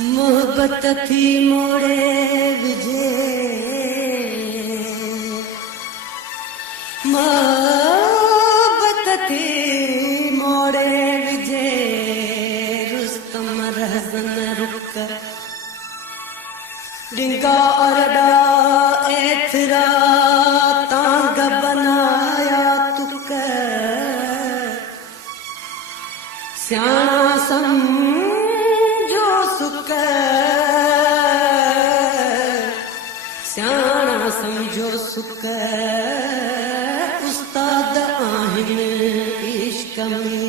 मोहब्बत थी मोड़े विझे, मोहब्बत थी मोड़े विझे, रुस्तम रहसन रुक डिंगा अरडा एथरा तांग बनाया तुक स्याणा समझो सुक स्याणा समझो सुक उस्ताद आहिनि इश्क में।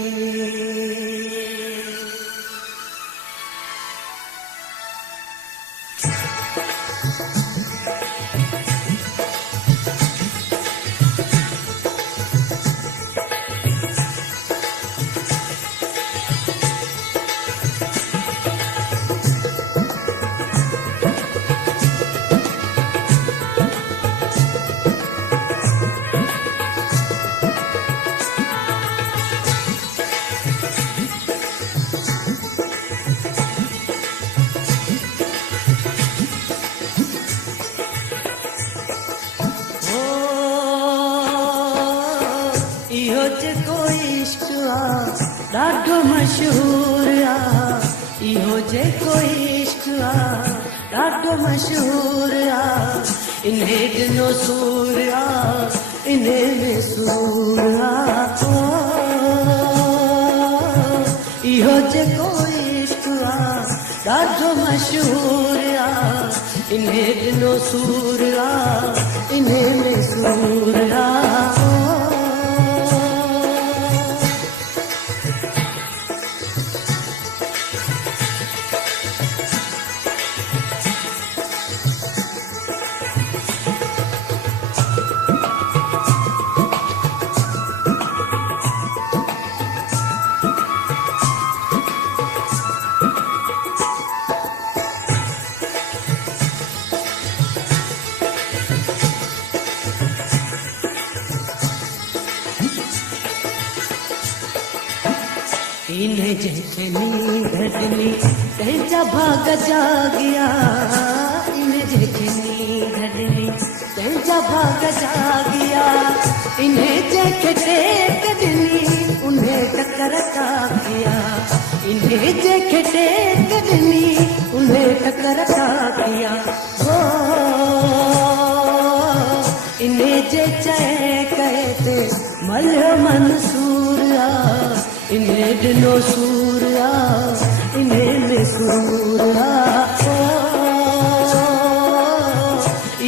इहो जेको इश्क आ ॾाढो मशहूर आ, इहो जेको इश्क आ ॾाढो मशहूर आ, इन्हे ॾिनो सूर आ इन्हे में सूर आ। इहो जेको इश्क आ ॾाढो मशहूर आ, इन्हे ॾिनो सूर आ इन्हे में सूर आ। इन्हें जैसे नींद ॾिनी तंहिंजा भाग जागिया, इन्हें जैसे नींद ॾिनी तंहिंजा भाग जागिया, इन्हें जंहिंखे टेक ॾिनी उन्हें टकर काकिया, इन्हें जंहिंखे टेक ॾिनी उन्हें टकर काकिया। ओ इन्हें जे चए कहे ते मल मंसूर आ, इन्हें ॾिनो सूर आ इन्हें में सूर आ।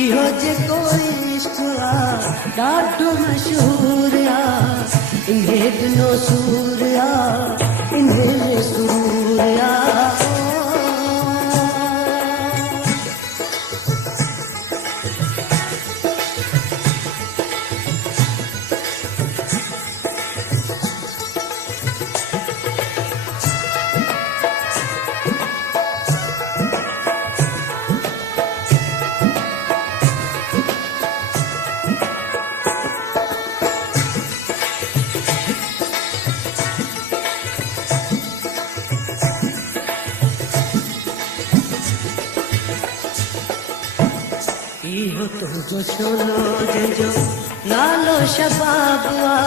इहो जेको इश्क आ ॾाढो मशहूर आ, इन्हें ॾिनो सूर आ इन्हें में सूर आ। इहो तुंहिंजो शोलो जंहिंजो नालो शबाब आ,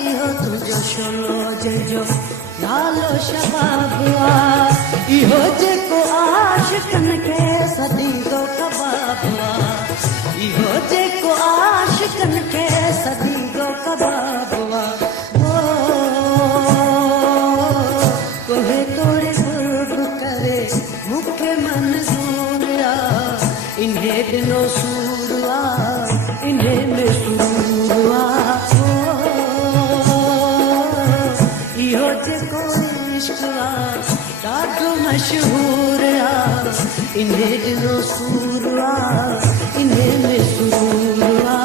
इहो तुंहिंजो शोलो जंहिंजो नालो शबाब आ, इहो जेको आशिक़नि खे सदींदो कबाब आ, इहो जेको आशिक़नि खे सदींदो कबाब आ। कोहे तोरे गुर्ब करे मूंखे मंज़ूर आ, इन्हें ॾिनो सूर आ इन्हें में सूर आ। इहो जेको इश्क आ ॾाढो मशहूर आ, इन्हें ॾिनो सूर आ इन्हें में सूर आ।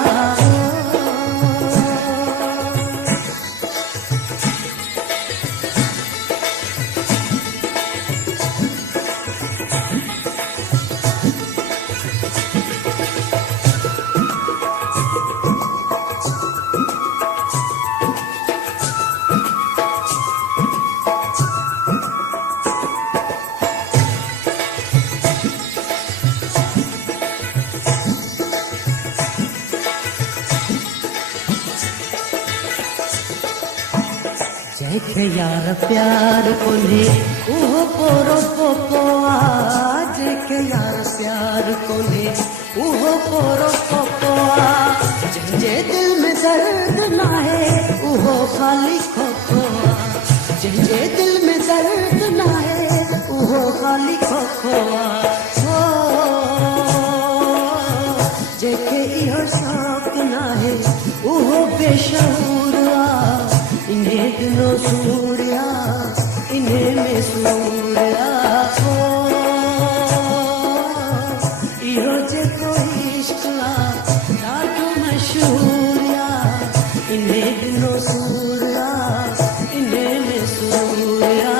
जेके यार प्यार कोन्हे उहो पोरो पोपो आ। जेके यार प्यार कोन्हे उहो पोरो पोपो आ। जंहिंजे दिल में दर्द नाहे उहो खाली खोखो आ। जंहिंजे दिल में दर्द नाहे उहो खाली खोखो आ। जेके इहो शौक़ नाहे उहो बेशऊर आ। इन्हे दिनो सूरिया इन्हे में सूरिया इहो जेको इश्क आ ॾाढो मशहूर आ। इन्हे दिनो सूरिया इन्हे में सूरिया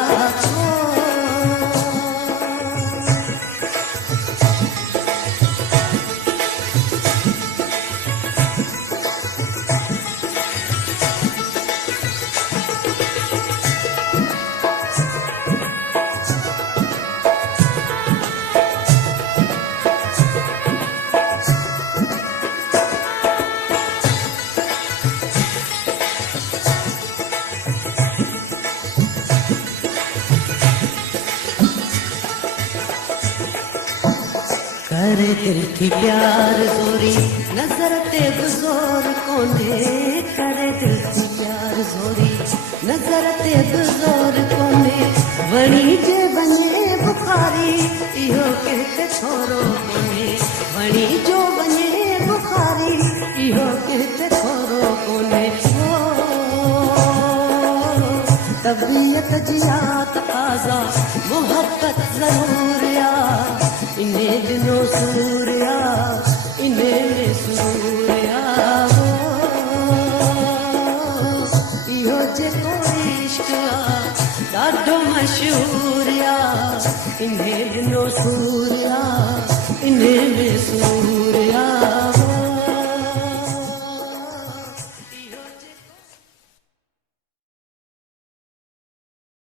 करे दिल की प्यार जोरी नजर ते जोर कोने। करे दिल की प्यार जोरी नजर ते जोर कोने। वणी जे वने बुखारी इहो कहते छोरो कोने। वणी जो वने बुखारी इहो कहते छोरो कोने। तबीयत जियात आजा मोहब्बत जरूर आ। इन्हे दिनो सूरिया इन्हे में सूरिया इहो जेको इश्क आ ॾाढो मशहूर आ। इन्हे दिनो सूरिया इन्हे में सूरिया